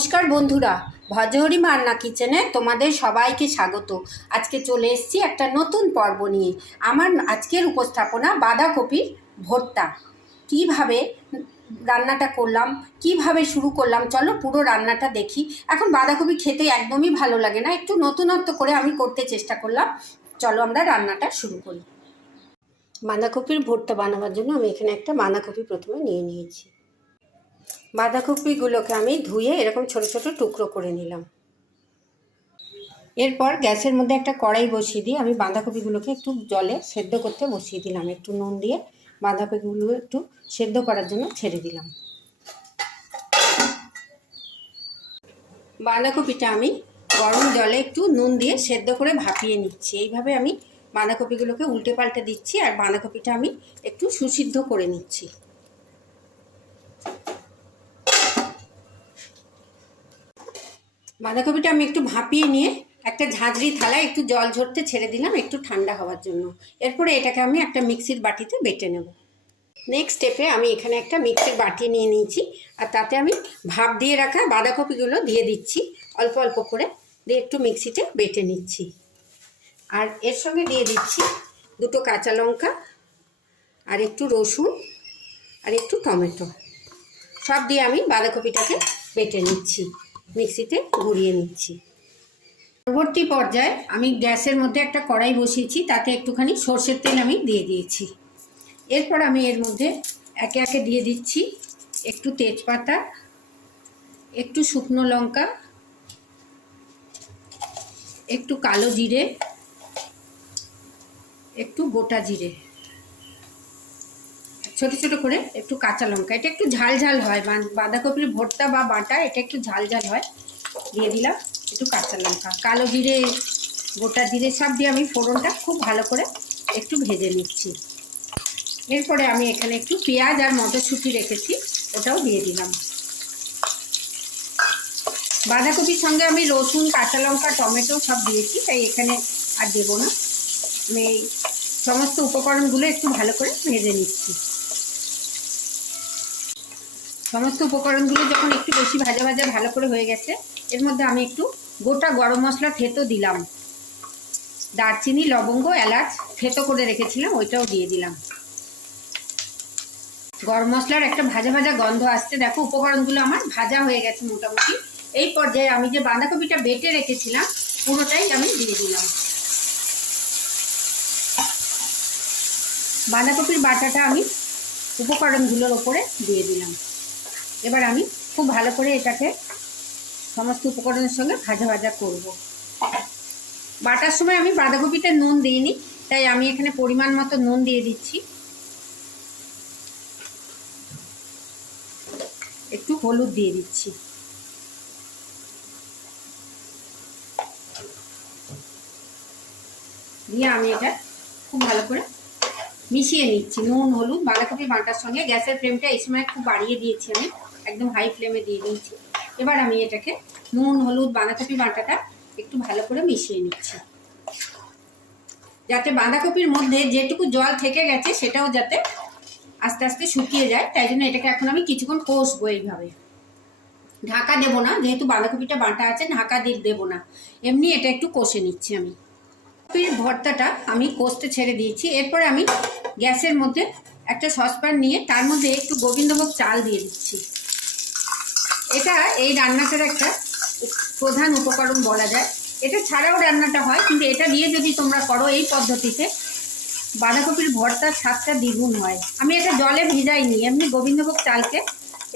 নমস্কার বন্ধুরা, ভজহরি মান্না কিচেনে তোমাদের সবাইকে স্বাগত। আজকে চলে এসেছি একটা নতুন পর্ব নিয়ে। আমার আজকের উপস্থাপনা বাঁধাকপির ভর্তা। কীভাবে রান্নাটা করলাম, কীভাবে শুরু করলাম, চলো পুরো রান্নাটা দেখি। এখন বাঁধাকপি খেতে একদমই ভালো লাগে না, একটু নতুনত্ব করে আমি করতে চেষ্টা করলাম। চলো আমরা রান্নাটা শুরু করি। বাঁধাকপির ভর্তা বানাবার জন্য আমি এখানে একটা বাঁধাকপি প্রথমে নিয়ে নিয়েছি। বাঁধাকপিগুলোকে আমি ধুয়ে এরকম ছোট ছোট টুকরো করে নিলাম। এরপর গ্যাসের মধ্যে একটা কড়াই বসিয়ে দিয়ে আমি বাঁধাকপিগুলোকে একটু জলে সেদ্ধ করতে বসিয়ে দিলাম। একটু নুন দিয়ে বাঁধাকপিগুলো একটু সেদ্ধ করার জন্য ছেড়ে দিলাম। বাঁধাকপিটা আমি গরম জলে একটু নুন দিয়ে সেদ্ধ করে ভাপিয়ে নিচ্ছি। এইভাবে আমি বাঁধাকপিগুলোকে উল্টে পাল্টে দিচ্ছি আর বাঁধাকপিটা আমি একটু সুসিদ্ধ করে নিচ্ছি। বাঁধাকপিটা আমি একটু ভাপিয়ে নিয়ে একটা ঝাঁঝরি থালায় একটু জল ঝরতে ছেড়ে দিলাম একটু ঠান্ডা হওয়ার জন্য। এরপরে এটাকে আমি একটা মিক্সির বাটিতে বেটে নেব। নেক্সট স্টেপে আমি এখানে একটা মিক্সির বাটি নিয়ে নিয়েছি আর তাতে আমি ভাপ দিয়ে রাখা বাঁধাকপিগুলো দিয়ে দিচ্ছি। অল্প অল্প করে দিয়ে একটু মিক্সিতে বেটে নিচ্ছি। আর এর সঙ্গে দিয়ে দিচ্ছি দুটো কাঁচা লঙ্কা আর একটু রসুন আর একটু টমেটো। সব দিয়ে আমি বাঁধাকপিটাকে বেটে নিচ্ছি। মিক্সিতে ঘুরিয়ে নিচ্ছি। পরবর্তী পর্যায়ে আমি গ্যাসের মধ্যে একটা কড়াই বসিয়েছি, তাতে একটুখানি সর্ষের তেল আমি দিয়ে দিয়েছি। এরপর আমি এর মধ্যে একে একে দিয়ে দিচ্ছি একটু তেজপাতা, একটু শুকনো লঙ্কা, একটু কালো জিরে, একটু গোটা জিরে। ছোট ছোট করে একটু কাঁচা লঙ্কা। এটা একটু ঝাল ঝাল হয়। বাঁধাকপির ভর্তা বা বাটা, এটা একটু ঝাল ঝাল হয়। দিয়ে দিলাম একটু কাঁচা লঙ্কা। কালো জিরে, গোটা জিরে, সব দিয়ে আমি ফোড়নটা খুব ভালো করে একটু ভেজে নিচ্ছি। এরপরে আমি এখানে একটু পেঁয়াজ আর মটরশুঁটি রেখেছি, ওটাও দিয়ে দিলাম। বাঁধাকপির সঙ্গে আমি রসুন, কাঁচা লঙ্কা, টমেটো সব দিয়েছি, তাই এখানে আর দেবো না। আমি সমস্ত উপকরণগুলো একটু ভালো করে ভেজে নিচ্ছি। সমস্ত উপকরণগুলো যখন একটু বেশি ভাজা ভাজা ভালো করে হয়ে গেছে, এর মধ্যে আমি একটু গোটা গরম মশলা থেতো দিলাম। দারচিনি, লবঙ্গ, এলাচ থেতো করে রেখেছিলাম, ওইটাও দিয়ে দিলাম। গরম মশলার একটা ভাজা ভাজা গন্ধ আসছে। দেখো, উপকরণগুলো আমার ভাজা হয়ে গেছে মোটামুটি। এই পর্যায়ে আমি যে বাঁধাকপিটা বেটে রেখেছিলাম, পুরোটাই আমি দিয়ে দিলাম। বাঁধাকপির বাটাটা আমি উপকরণগুলোর ওপরে দিয়ে দিলাম। এবার আমি খুব ভালো করে এটাকে সমস্ত উপকরণের সঙ্গে ভাজা ভাজা করব। বাটার সময় আমি বাঁধাকপিতে নুন দিইনি, তাই আমি এখানে পরিমাণ মতো নুন দিয়ে দিচ্ছি। একটু হলুদ দিয়ে দিচ্ছি। দিয়ে আমি এটা খুব ভালো করে মিশিয়ে নিচ্ছি, নুন, হলুদ, বাঁধাকপি বাটার সঙ্গে। গ্যাসের ফ্লেমটা এই সময় খুব বাড়িয়ে দিয়েছি আমি। একদম হাই ফ্লেমে দিয়ে দিয়েছি। এবার আমি এটাকে নুন, হলুদ, বাঁধাকপি বাটাটা একটু ভালো করে মিশিয়ে নিচ্ছি। যাতে বাঁধাকপির মধ্যে যেটুকু জল থেকে গেছে সেটাও যাতে আস্তে আস্তে শুকিয়ে যায়। তাই জন্য এটাকে এখন আমি কিছুক্ষণ কষবো এইভাবে। ঢাকা দেবো না, যেহেতু বাঁধাকপিটা বাটা আছে, ঢাকা দিয়ে দেবো না। এমনি এটা একটু কষে নিচ্ছি আমি। কপির ভর্তাটা আমি কষতে ছেড়ে দিয়েছি। এরপরে আমি গ্যাসের মধ্যে একটা সসপ্যান নিয়ে তার মধ্যে একটু গোবিন্দভোগ চাল দিয়ে দিচ্ছি। এটা এই রান্নাটার একটা প্রধান উপকরণ বলা যায়। এটা ছাড়াও রান্নাটা হয়, কিন্তু এটা দিয়ে যদি তোমরা করো এই পদ্ধতিতে, বাঁধাকপির ভর্তার স্বাদটা দ্বিগুণ হয়। আমি এটা জলে ভিজাইনি, এমনি গোবিন্দভোগ চালকে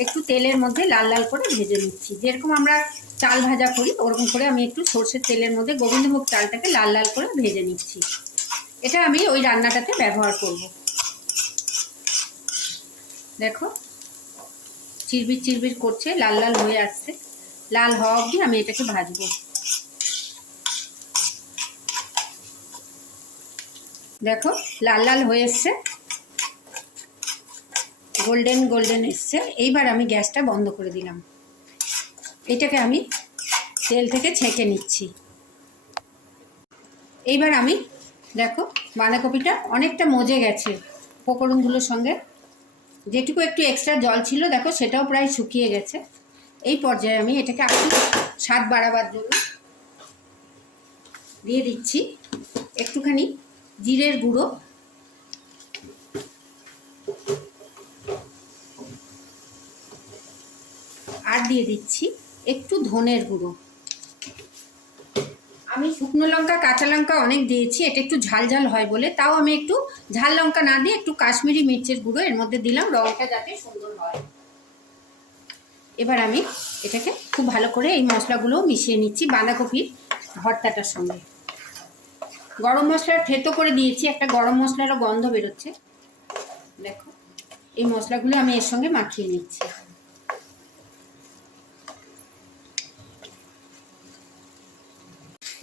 একটু তেলের মধ্যে লাল লাল করে ভেজে নিচ্ছি। যেরকম আমরা চাল ভাজা করি, ওরকম করে আমি একটু সর্ষের তেলের মধ্যে গোবিন্দভোগ চালটাকে লাল লাল করে ভেজে নিচ্ছি। এটা আমি ওই রান্নাটাতে ব্যবহার করব। দেখো চিরবির চিরবির করছে, লাল লাল হয়ে আসছে। লাল হওয়া অবধি আমি এটাকে ভাজবো। দেখো, লাল লাল হয়ে এসছে। গোল্ডেন গোল্ডেন এসছে। এইবার আমি গ্যাসটা বন্ধ করে দিলাম। এটাকে আমি তেল থেকে ছেঁকে নিচ্ছি। এইবার আমি, দেখো, বাঁধাকপিটা অনেকটা মজে গেছে। উপকরণগুলোর সঙ্গে যেটুকু একটু এক্সট্রা জল ছিল, দেখো সেটাও প্রায় শুকিয়ে গেছে। এই পর্যায়ে আমি এটাকে একটু স্বাদ বাড়াবার জন্য দিয়ে দিচ্ছি একটুখানি জিরের গুঁড়ো। আর দিয়ে দিচ্ছি একটু ধনের গুঁড়ো। শুকনো লঙ্কা, কাঁচা লঙ্কা অনেক দিয়েছি, এটা একটু ঝাল ঝাল হয় বলে। তাও আমি একটু ঝাল লঙ্কা না দিয়ে একটু কাশ্মীরি মির্চের গুঁড়ো, এর মধ্যে দিলাম রঙটা যাতে সুন্দর হয়। এবার আমি এটাকে খুব ভালো করে এই মশলাগুলো মিশিয়ে নিচ্ছি বাঁধাকপির ভর্তাটার সঙ্গে। গরম মশলা থেতো করে দিয়েছি, একটা গরম মশলারও গন্ধ বেরোচ্ছে। দেখো, এই মশলাগুলো আমি এর সঙ্গে মাখিয়ে নিচ্ছি।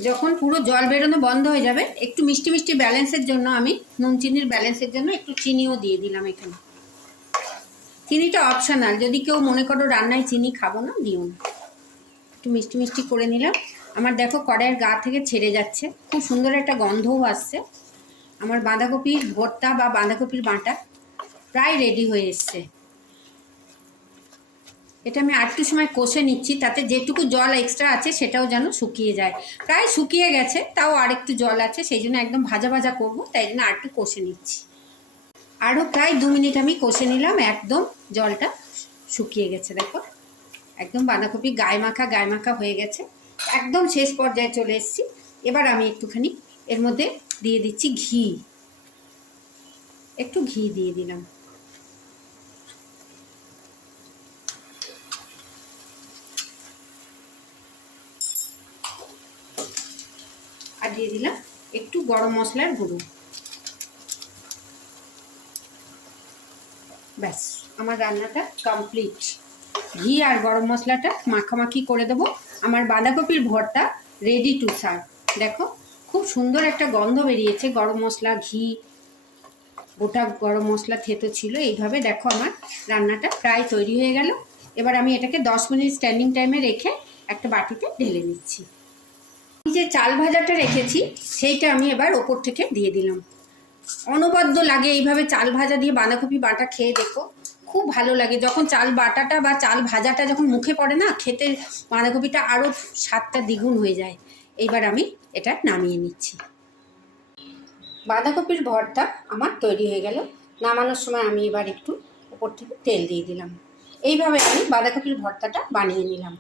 যখন পুরো জল বেরোনো বন্ধ হয়ে যাবে, একটু মিষ্টি মিষ্টি ব্যালেন্সের জন্য আমি নুন চিনির ব্যালেন্সের জন্য একটু চিনিও দিয়ে দিলাম এখানে। চিনিটা অপশনাল যদি কেউ মনে করো রান্নায় চিনি খাব না, দিও না। একটু মিষ্টি মিষ্টি করে নিলাম। আমার দেখো কড়াইয়ের গা থেকে ছেড়ে যাচ্ছে, খুব সুন্দর একটা গন্ধও আসছে। আমার বাঁধাকপির ভর্তা বা বাঁধাকপির বাঁটা প্রায় রেডি হয়ে এসছে। এটা আমি আটটু সময় কষে নিচ্ছি, তাতে যেটুকু জল এক্সট্রা আছে সেটাও যেন শুকিয়ে যায়। প্রায় শুকিয়ে গেছে, তাও আরেকটু জল আছে, সেই জন্য একদম ভাজা ভাজা করব, তাই জন্য আরেকটু কষে নিচ্ছি। আরও প্রায় দু মিনিট আমি কষে নিলাম, একদম জলটা শুকিয়ে গেছে, দেখো। একদম বাঁধাকপি গায়ে মাখা গায়ে মাখা হয়ে গেছে। একদম শেষ পর্যায়ে চলে এসেছি। এবার আমি একটুখানি এর মধ্যে দিয়ে দিচ্ছি ঘি। একটু ঘি দিয়ে দিলাম আর দিয়ে দিলাম একটু গরম মশলার গুঁড়ো। ব্যাস, আমার রান্নাটা কমপ্লিট ঘি আর গরম মশলাটা মাখামাখি করে দেবো। আমার বাঁধাকপির ভর্তা রেডি টু সার্ভ দেখো, খুব সুন্দর একটা গন্ধ বেরিয়েছে। গরম মশলা, ঘি, গোটা গরম মশলা থেতো ছিল। এইভাবে দেখো আমার রান্নাটা প্রায় তৈরি হয়ে গেল। এবার আমি এটাকে দশ মিনিট স্ট্যান্ডিং টাইমে রেখে একটা বাটিতে ঢেলে নিচ্ছি। যে চাল ভাজাটা রেখেছি, সেইটা আমি এবার ওপর থেকে দিয়ে দিলাম। অনবদ্য লাগে এইভাবে চাল ভাজা দিয়ে বাঁধাকপি বাটা খেয়ে দেখো, খুব ভালো লাগে। যখন চাল বাটাটা বা চাল ভাজাটা যখন মুখে পড়ে না, খেতে বাঁধাকপিটা আরও স্বাদটা দ্বিগুণ হয়ে যায়। এইবার আমি এটা নামিয়ে নিচ্ছি। বাঁধাকপির ভর্তা আমার তৈরি হয়ে গেল। নামানোর সময় আমি এবার একটু ওপর থেকে তেল দিয়ে দিলাম। এইভাবে আমি বাঁধাকপির ভর্তাটা বানিয়ে নিলাম।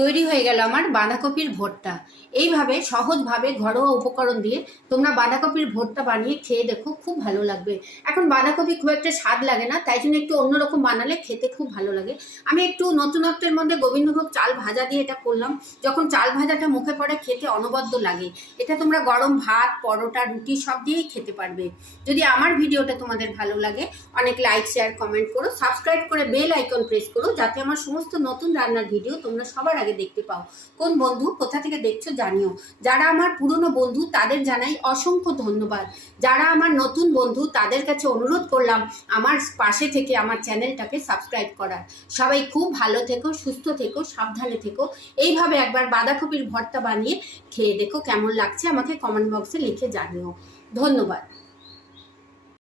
তৈরি হয়ে গেল আমার বাঁধাকপির ভর্তা। এইভাবে সহজভাবে ঘরোয়া উপকরণ দিয়ে তোমরা বাঁধাকপির ভর্তা বানিয়ে খেয়ে দেখো, খুব ভালো লাগবে। এখন বাঁধাকপি খুব একটা স্বাদ লাগে না, তাই জন্য একটু অন্যরকম বানালে খেতে খুব ভালো লাগে। আমি একটু নতুনত্বের মধ্যে গোবিন্দভোগ চাল ভাজা দিয়ে এটা করলাম। যখন চাল ভাজাটা মুখে পড়ে খেতে অনবদ্য লাগে। এটা তোমরা গরম ভাত, পরোটা, রুটি সব দিয়েই খেতে পারবে। যদি আমার ভিডিওটা তোমাদের ভালো লাগে, অনেক লাইক শেয়ার কমেন্ট করো। সাবস্ক্রাইব করে বেল আইকন প্রেস করো, যাতে আমার সমস্ত নতুন রান্নার ভিডিও তোমরা সবার আগে দেখতে পাও। কোন বন্ধু? কোথা থেকে দেখছ জানিও। যারা আমার পুরনো বন্ধু, তাদের জানাই অসংখ্য ধন্যবাদ। যারা আমার নতুন বন্ধু, তাদের কাছে অনুরোধ করলাম আমার পাশে থেকে আমার চ্যানেলটাকে সাবস্ক্রাইব করার। সবাই খুব ভালো থেকো, সুস্থ থেকো, সাবধানে থেকো। এইভাবে একবার বাঁধাকপির ভর্তা বানিয়ে খেয়ে দেখো কেমন লাগছে। আমাকে কমেন্ট বক্সে লিখে জানিও। ধন্যবাদ।